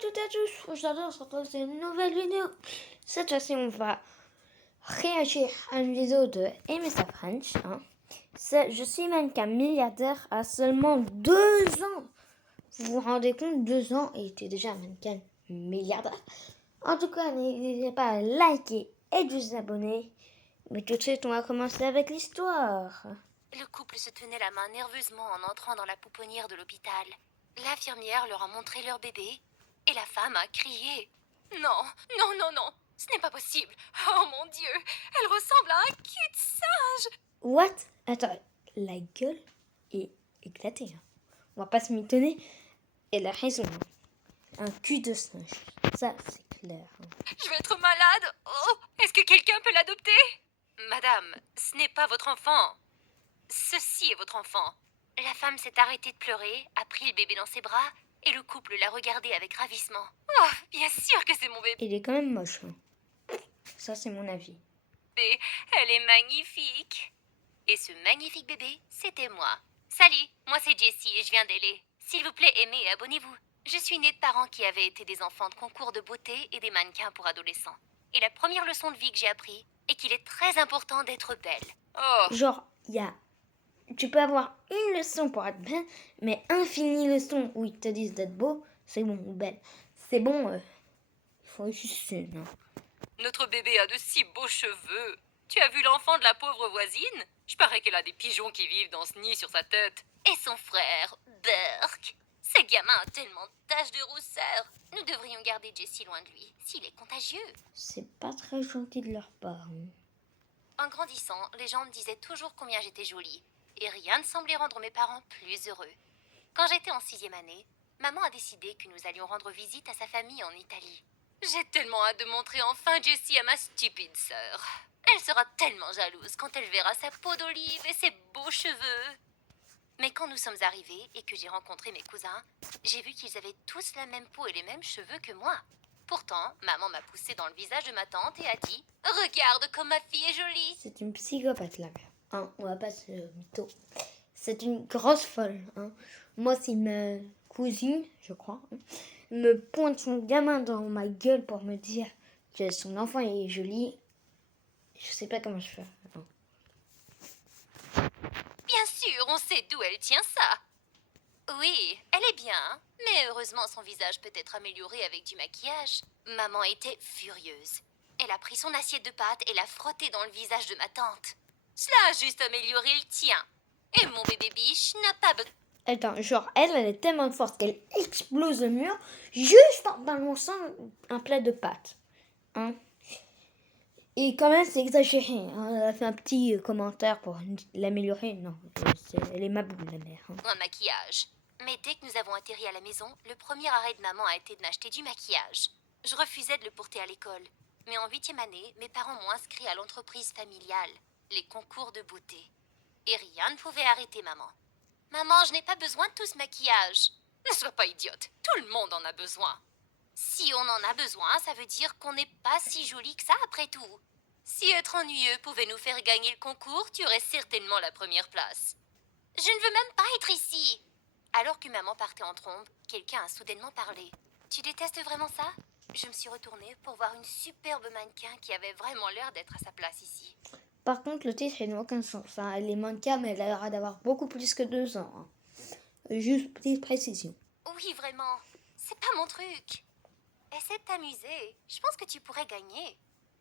toutes et à tous, aujourd'hui on se retrouve sur une nouvelle vidéo. Cette fois-ci on va réagir à une vidéo de MSA French. Je suis mannequin milliardaire à seulement 2 ans. Vous vous rendez compte, 2 ans et tu es déjà mannequin milliardaire. En tout cas, n'hésitez pas à liker et de vous abonner. Mais tout de suite, on va commencer avec l'histoire. Le couple se tenait la main nerveusement en entrant dans la pouponnière de l'hôpital. L'infirmière leur a montré leur bébé et la femme a crié. Non, non, non, non, ce n'est pas possible. Oh mon Dieu, elle ressemble à un cul de singe. What? Attends, la gueule est éclatée. On va pas se mitonner. Elle a raison. Un cul de singe. Ça, c'est clair. Je vais être malade. Oh, est-ce que quelqu'un peut l'adopter? Madame, ce n'est pas votre enfant. Ceci est votre enfant. La femme s'est arrêtée de pleurer, a pris le bébé dans ses bras et le couple l'a regardé avec ravissement. Oh, bien sûr que c'est mon bébé. Il est quand même moche. Ça, c'est mon avis. Elle est magnifique. Et ce magnifique bébé, c'était moi. Salut, moi c'est Jessie et je viens d'L.A. S'il vous plaît, aimez et abonnez-vous. Je suis née de parents qui avaient été des enfants de concours de beauté et des mannequins pour adolescents. Et la première leçon de vie que j'ai appris est qu'il est très important d'être belle. Oh, Genre, tu peux avoir une leçon pour être belle, mais infini leçon où ils te disent d'être beau, c'est bon ou belle. C'est bon, il faut juste non. Notre bébé a de si beaux cheveux. Tu as vu l'enfant de la pauvre voisine? Je parais qu'elle a des pigeons qui vivent dans ce nid sur sa tête. Et son frère, Burke. Ce gamin a tellement de taches de rousseur. Nous devrions garder Jessie loin de lui, s'il est contagieux. C'est pas très gentil de leur part. En grandissant, les gens me disaient toujours combien j'étais jolie. Et rien ne semblait rendre mes parents plus heureux. Quand j'étais en 6e année, maman a décidé que nous allions rendre visite à sa famille en Italie. J'ai tellement hâte de montrer enfin Jessie à ma stupide sœur. Elle sera tellement jalouse quand elle verra sa peau d'olive et ses beaux cheveux. Mais quand nous sommes arrivés et que j'ai rencontré mes cousins, j'ai vu qu'ils avaient tous la même peau et les mêmes cheveux que moi. Pourtant, maman m'a poussé dans le visage de ma tante et a dit « Regarde comme ma fille est jolie !» C'est une psychopathe, la mère. On va pas se mytho. C'est une grosse folle. Moi, si ma cousine, je crois, me pointe son gamin dans ma gueule pour me dire que son enfant est joli, je sais pas comment je fais. Bien sûr, on sait d'où elle tient ça. Oui, elle est bien, mais heureusement son visage peut être amélioré avec du maquillage. Maman était furieuse. Elle a pris son assiette de pâtes et l'a frottée dans le visage de ma tante. Cela a juste amélioré le tien. Et mon bébé biche n'a pas besoin... Attends, genre, elle est tellement forte qu'elle explose le mur juste en balançant un plat de pâtes. Et quand même, c'est exagéré. Elle a fait un petit commentaire pour l'améliorer. Non, elle est ma boule, la mère. Un maquillage. Mais dès que nous avons atterri à la maison, le premier arrêt de maman a été de m'acheter du maquillage. Je refusais de le porter à l'école. Mais en 8e année, mes parents m'ont inscrit à l'entreprise familiale, les concours de beauté. Et rien ne pouvait arrêter maman. Maman, je n'ai pas besoin de tout ce maquillage. Ne sois pas idiote, tout le monde en a besoin. Si on en a besoin, ça veut dire qu'on n'est pas si jolie que ça après tout. Si être ennuyeux pouvait nous faire gagner le concours, tu aurais certainement la première place. Je ne veux même pas être ici. Alors que maman partait en trombe, quelqu'un a soudainement parlé. Tu détestes vraiment ça? Je me suis retournée pour voir une superbe mannequin qui avait vraiment l'air d'être à sa place ici. Par contre, le titre, il n'a aucun sens. Elle est mannequin, mais elle a l'air d'avoir beaucoup plus que 2 ans. Juste petite précision. Oui, vraiment. C'est pas mon truc. Essaie de t'amuser. Je pense que tu pourrais gagner.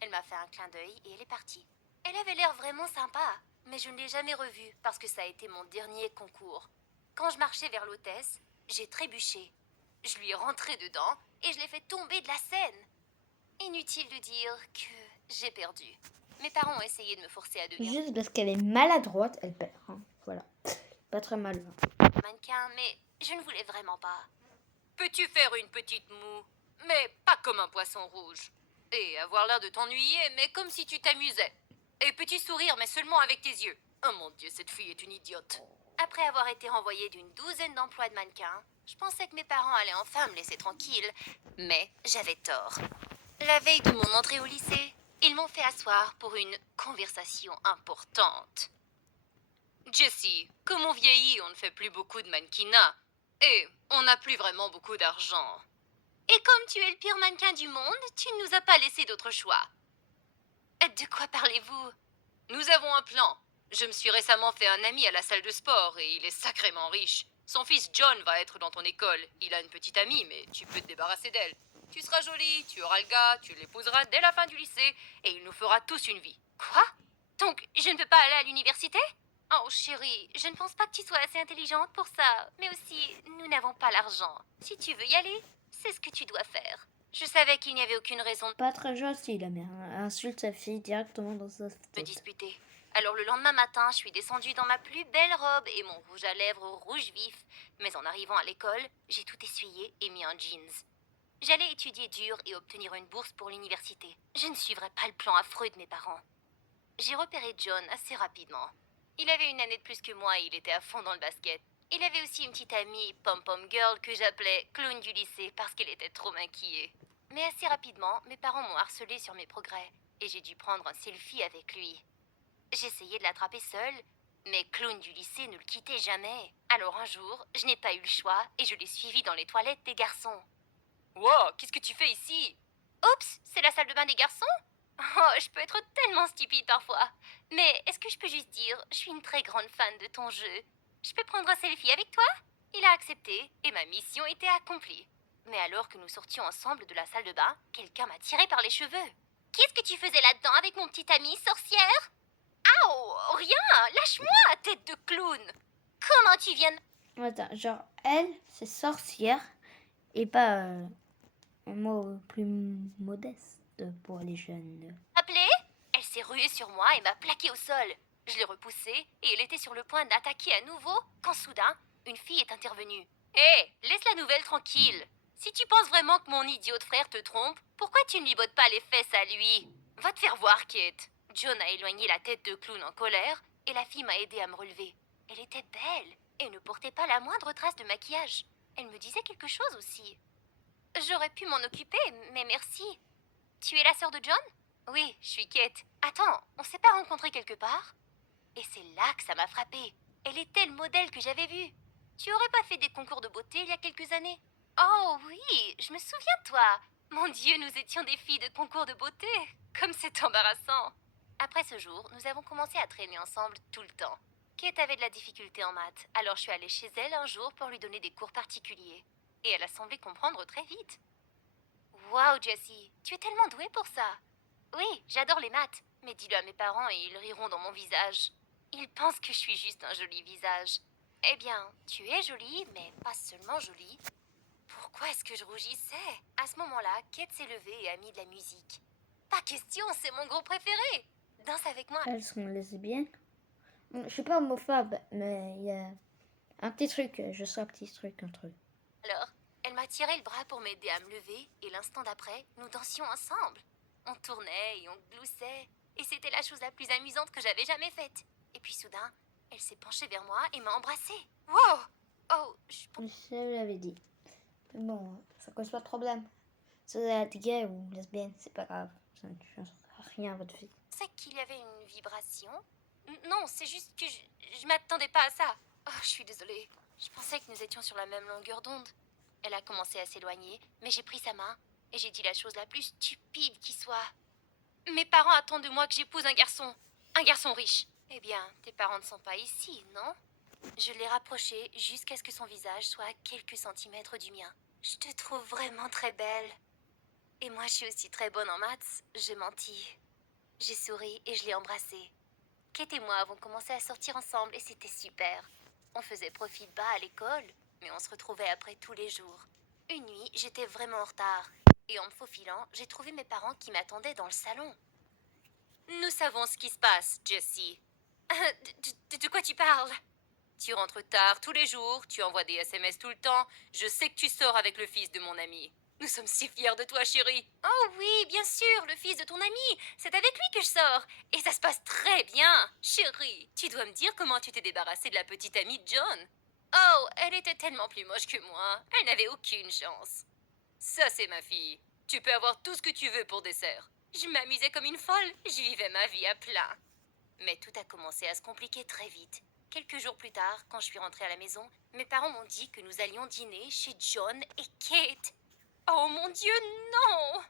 Elle m'a fait un clin d'œil et elle est partie. Elle avait l'air vraiment sympa, mais je ne l'ai jamais revue parce que ça a été mon dernier concours. Quand je marchais vers l'hôtesse, j'ai trébuché. Je lui ai rentré dedans et je l'ai fait tomber de la scène. Inutile de dire que j'ai perdu. Mes parents ont essayé de me forcer à devenir Juste parce qu'elle est maladroite, elle perd. Voilà. Pas très mal. mannequin, mais je ne voulais vraiment pas. Peux-tu faire une petite moue? Mais pas comme un poisson rouge. Et avoir l'air de t'ennuyer, mais comme si tu t'amusais. Et petit sourire, mais seulement avec tes yeux. Oh mon Dieu, cette fille est une idiote. Après avoir été renvoyée d'une douzaine d'emplois de mannequin, je pensais que mes parents allaient enfin me laisser tranquille. Mais j'avais tort. La veille de mon entrée au lycée, ils m'ont fait asseoir pour une conversation importante. Jessie, comme on vieillit, on ne fait plus beaucoup de mannequinat. Et on n'a plus vraiment beaucoup d'argent. Et comme tu es le pire mannequin du monde, tu ne nous as pas laissé d'autre choix. De quoi parlez-vous? Nous avons un plan. Je me suis récemment fait un ami à la salle de sport et il est sacrément riche. Son fils John va être dans ton école. Il a une petite amie, mais tu peux te débarrasser d'elle. Tu seras jolie, tu auras le gars, tu l'épouseras dès la fin du lycée et il nous fera tous une vie. Quoi? Donc, je ne peux pas aller à l'université? Oh chérie, je ne pense pas que tu sois assez intelligente pour ça. Mais aussi, nous n'avons pas l'argent. Si tu veux y aller, c'est ce que tu dois faire. Je savais qu'il n'y avait aucune raison de Pas très gentil, la mère. Insulte sa fille directement dans sa me tête. disputer. Alors le lendemain matin, je suis descendue dans ma plus belle robe et mon rouge à lèvres rouge vif. Mais en arrivant à l'école, j'ai tout essuyé et mis en jeans. J'allais étudier dur et obtenir une bourse pour l'université. Je ne suivrai pas le plan affreux de mes parents. J'ai repéré John assez rapidement. Il avait une année de plus que moi et il était à fond dans le basket. Il avait aussi une petite amie, Pom-Pom Girl, que j'appelais clown du lycée parce qu'elle était trop maquillée. Mais assez rapidement, mes parents m'ont harcelée sur mes progrès et j'ai dû prendre un selfie avec lui. J'essayais de l'attraper seule, mais clown du lycée ne le quittait jamais. Alors un jour, je n'ai pas eu le choix et je l'ai suivi dans les toilettes des garçons. Wow, qu'est-ce que tu fais ici? Oups, c'est la salle de bain des garçons? Oh, je peux être tellement stupide parfois. Mais est-ce que je peux juste dire, je suis une très grande fan de ton jeu. Je peux prendre un selfie avec toi? Il a accepté et ma mission était accomplie. Mais alors que nous sortions ensemble de la salle de bain, quelqu'un m'a tiré par les cheveux. Qu'est-ce que tu faisais là-dedans avec mon petit ami sorcière? Oh, rien, lâche-moi, tête de clown. Comment tu viens de Attends, genre, elle, c'est sorcière et pas un mot plus modeste pour les jeunes. m'appeler? Elle s'est ruée sur moi et m'a plaqué au sol. Je l'ai repoussée et elle était sur le point d'attaquer à nouveau quand soudain, une fille est intervenue. Hé, laisse la nouvelle tranquille. Si tu penses vraiment que mon idiot de frère te trompe, pourquoi tu ne lui bottes pas les fesses à lui? Va te faire voir, Kate. John a éloigné la tête de clown en colère et la fille m'a aidé à me relever. Elle était belle et ne portait pas la moindre trace de maquillage. Elle me disait quelque chose aussi. J'aurais pu m'en occuper, mais merci. Tu es la sœur de John? Oui, je suis Kate. Attends, on s'est pas rencontrés quelque part? Et c'est là que ça m'a frappée. Elle était le modèle que j'avais vu. Tu aurais pas fait des concours de beauté il y a quelques années? Oh oui, je me souviens de toi. Mon Dieu, nous étions des filles de concours de beauté. Comme c'est embarrassant. Après ce jour, nous avons commencé à traîner ensemble tout le temps. Kate avait de la difficulté en maths, alors je suis allée chez elle un jour pour lui donner des cours particuliers. Et elle a semblé comprendre très vite. Waouh, Jessie, tu es tellement douée pour ça. Oui, j'adore les maths, mais dis-le à mes parents et ils riront dans mon visage. Ils pensent que je suis juste un joli visage. Eh bien, tu es jolie, mais pas seulement jolie. Pourquoi est-ce que je rougissais? À ce moment-là, Kate s'est levée et a mis de la musique. Pas question, c'est mon groupe préféré. Danse avec moi. Elles sont lesbiennes. Je suis pas homophobe, mais il y a un petit truc, je sens un petit truc entre eux. Alors, elle m'a tiré le bras pour m'aider à me lever et l'instant d'après, nous dansions ensemble. On tournait et on gloussait et c'était la chose la plus amusante que j'avais jamais faite. Et puis soudain, elle s'est penchée vers moi et m'a embrassée. Wow! Oh, je Je l'avais dit. Mais bon, ça cause pas de problème. Si vous êtes gay ou lesbienne, c'est pas grave. Ça ne changera rien à votre vie. pensais qu'il y avait une vibration. Non, c'est juste que je m'attendais pas à ça. Oh, je suis désolée. Je pensais que nous étions sur la même longueur d'onde. Elle a commencé à s'éloigner, mais j'ai pris sa main et j'ai dit la chose la plus stupide qui soit. Mes parents attendent de moi que j'épouse un garçon riche. Eh bien, tes parents ne sont pas ici, non? Je l'ai rapproché jusqu'à ce que son visage soit à quelques centimètres du mien. Je te trouve vraiment très belle. Et moi, je suis aussi très bonne en maths. J'ai menti. J'ai souri et je l'ai embrassée. Kate et moi avons commencé à sortir ensemble et c'était super. On faisait profil bas à l'école, mais on se retrouvait après tous les jours. Une nuit, j'étais vraiment en retard. Et en me faufilant, j'ai trouvé mes parents qui m'attendaient dans le salon. Nous savons ce qui se passe, Jessie. De quoi tu parles? Tu rentres tard tous les jours, tu envoies des SMS tout le temps. Je sais que tu sors avec le fils de mon ami. Nous sommes si fiers de toi, chérie. Oh oui, bien sûr, le fils de ton ami. C'est avec lui que je sors. Et ça se passe très bien. Chérie, tu dois me dire comment tu t'es débarrassée de la petite amie de John. Oh, elle était tellement plus moche que moi. Elle n'avait aucune chance. Ça, c'est ma fille. Tu peux avoir tout ce que tu veux pour dessert. Je m'amusais comme une folle. Je vivais ma vie à plein. Mais tout a commencé à se compliquer très vite. Quelques jours plus tard, quand je suis rentrée à la maison, mes parents m'ont dit que nous allions dîner chez John et Kate. Oh mon Dieu, non!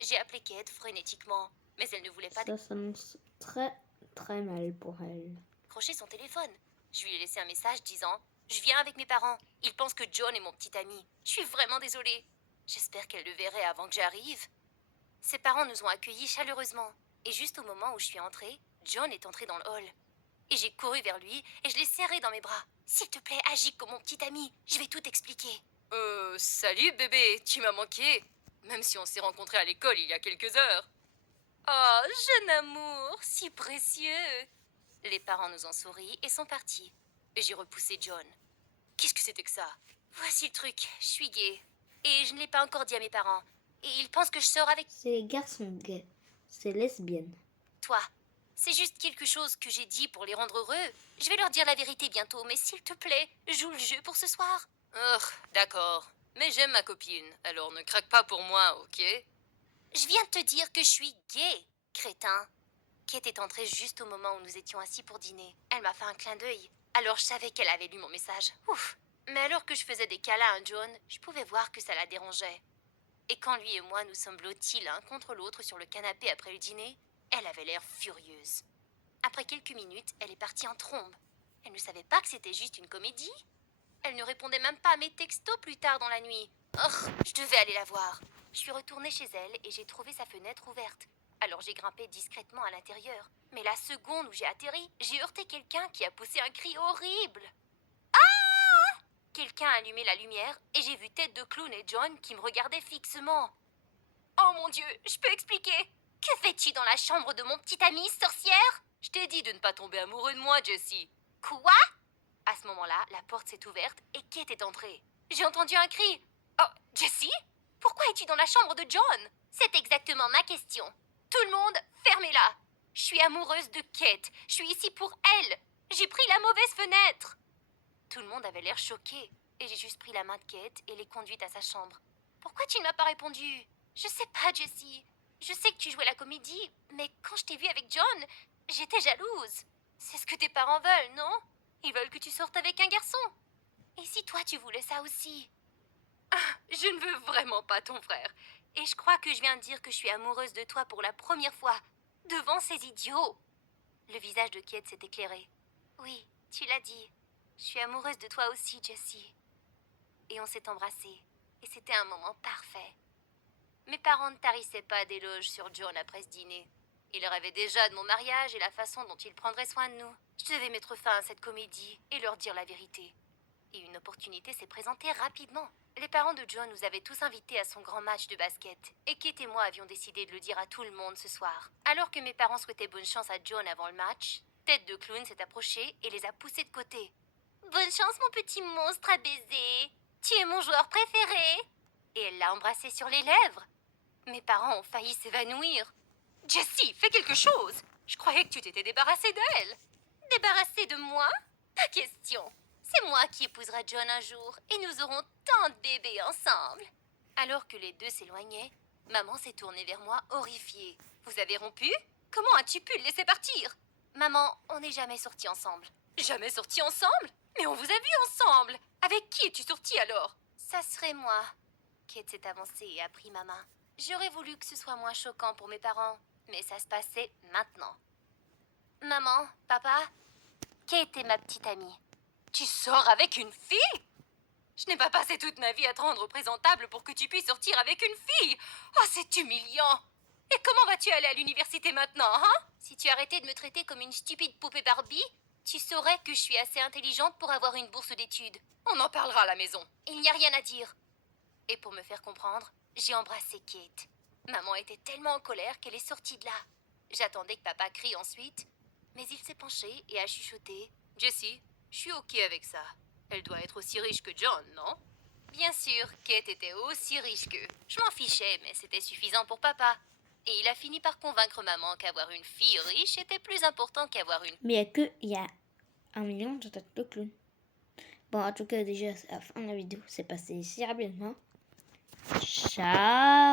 J'ai appelé Kate frénétiquement, mais elle ne voulait pas Ça s'annonce très très mal pour elle. décrocher son téléphone. Je lui ai laissé un message disant « Je viens avec mes parents. Ils pensent que John est mon petit ami. Je suis vraiment désolée. J'espère qu'elle le verrait avant que j'arrive. » Ses parents nous ont accueillis chaleureusement. Et juste au moment où je suis entrée, John est entré dans le hall. Et j'ai couru vers lui et je l'ai serré dans mes bras. « S'il te plaît, agis comme mon petit ami. Je vais tout expliquer. » Salut bébé, tu m'as manqué. Même si on s'est rencontrés à l'école il y a quelques heures. Oh, jeune amour, si précieux. Les parents nous ont souri et sont partis. Et j'ai repoussé John. Qu'est-ce que c'était que ça? Voici le truc, je suis gay. Et je ne l'ai pas encore dit à mes parents. Et ils pensent que je sors avec C'est les garçons gays. C'est lesbienne. toi. C'est juste quelque chose que j'ai dit pour les rendre heureux. Je vais leur dire la vérité bientôt, mais s'il te plaît, joue le jeu pour ce soir. D'accord. Mais j'aime ma copine, alors ne craque pas pour moi, ok? Je viens de te dire que je suis gay, crétin. Kate est entrée juste au moment où nous étions assis pour dîner. Elle m'a fait un clin d'œil. Alors je savais qu'elle avait lu mon message. Ouf. Mais alors que je faisais des câlins à John, je pouvais voir que ça la dérangeait. Et quand lui et moi nous sommes blottis l'un contre l'autre sur le canapé après le dîner, elle avait l'air furieuse. Après quelques minutes, elle est partie en trombe. Elle ne savait pas que c'était juste une comédie. Elle ne répondait même pas à mes textos plus tard dans la nuit. Oh, je devais aller la voir. Je suis retournée chez elle et j'ai trouvé sa fenêtre ouverte. Alors j'ai grimpé discrètement à l'intérieur. Mais la seconde où j'ai atterri, j'ai heurté quelqu'un qui a poussé un cri horrible. Quelqu'un a allumé la lumière et j'ai vu tête de clown et John qui me regardaient fixement. Oh mon Dieu, je peux expliquer. Que fais-tu dans la chambre de mon petit ami, sorcière? Je t'ai dit de ne pas tomber amoureux de moi, Jessie. Quoi? À ce moment-là, la porte s'est ouverte et Kate est entrée. J'ai entendu un cri. Oh, Jessie? Pourquoi es-tu dans la chambre de John? C'est exactement ma question. Tout le monde, fermez-la. Je suis amoureuse de Kate. Je suis ici pour elle. J'ai pris la mauvaise fenêtre. Tout le monde avait l'air choqué et j'ai juste pris la main de Kate et l'ai conduite à sa chambre. Pourquoi tu ne m'as pas répondu? Je sais pas, Jessie. Je sais que tu jouais la comédie, mais quand je t'ai vue avec John, j'étais jalouse. C'est ce que tes parents veulent, non? Ils veulent que tu sortes avec un garçon. Et si toi tu voulais ça aussi? Je ne veux vraiment pas ton frère. Et je crois que je viens de dire que je suis amoureuse de toi pour la première fois, devant ces idiots. Le visage de Kate s'est éclairé. Oui, tu l'as dit. Je suis amoureuse de toi aussi, Jessie. Et on s'est embrassés. Et c'était un moment parfait. Mes parents ne tarissaient pas d'éloges sur John après ce dîner. Ils rêvaient déjà de mon mariage et la façon dont ils prendraient soin de nous. Je devais mettre fin à cette comédie et leur dire la vérité. Et une opportunité s'est présentée rapidement. Les parents de John nous avaient tous invités à son grand match de basket. Et Kate et moi avions décidé de le dire à tout le monde ce soir. Alors que mes parents souhaitaient bonne chance à John avant le match, Tête de Clown s'est approchée et les a poussés de côté. Bonne chance, mon petit monstre à baiser. Tu es mon joueur préféré. Et elle l'a embrassé sur les lèvres. Mes parents ont failli s'évanouir. Jessie, fais quelque chose. Je croyais que tu t'étais débarrassée d'elle. Débarrassée de moi? Pas question. C'est moi qui épouserai John un jour et nous aurons tant de bébés ensemble. Alors que les deux s'éloignaient, maman s'est tournée vers moi horrifiée. Vous avez rompu? Comment as-tu pu le laisser partir? Maman, on n'est jamais sortis ensemble. Jamais sortis ensemble? Mais on vous a vus ensemble. Avec qui es-tu sortie alors? Ça serait moi. Kate s'est avancée et a pris ma main. J'aurais voulu que ce soit moins choquant pour mes parents, mais ça se passait maintenant. Maman, papa, Kate est ma petite amie. Tu sors avec une fille? Je n'ai pas passé toute ma vie à te rendre présentable pour que tu puisses sortir avec une fille. Oh, c'est humiliant. Et comment vas-tu aller à l'université maintenant, hein? Si tu arrêtais de me traiter comme une stupide poupée Barbie, tu saurais que je suis assez intelligente pour avoir une bourse d'études. On en parlera à la maison. Il n'y a rien à dire. Et pour me faire comprendre, j'ai embrassé Kate. Maman était tellement en colère qu'elle est sortie de là. J'attendais que papa crie ensuite, mais il s'est penché et a chuchoté. Jessie, je suis ok avec ça. Elle doit être aussi riche que John, non? Bien sûr, Kate était aussi riche qu'eux. Je m'en fichais, mais c'était suffisant pour papa. Et il a fini par convaincre maman qu'avoir une fille riche était plus important qu'avoir une... Mais il y a 1 million de têtes de clown. Bon, en tout cas, déjà, c'est la fin de la vidéo. C'est passé si rapidement. Ciao.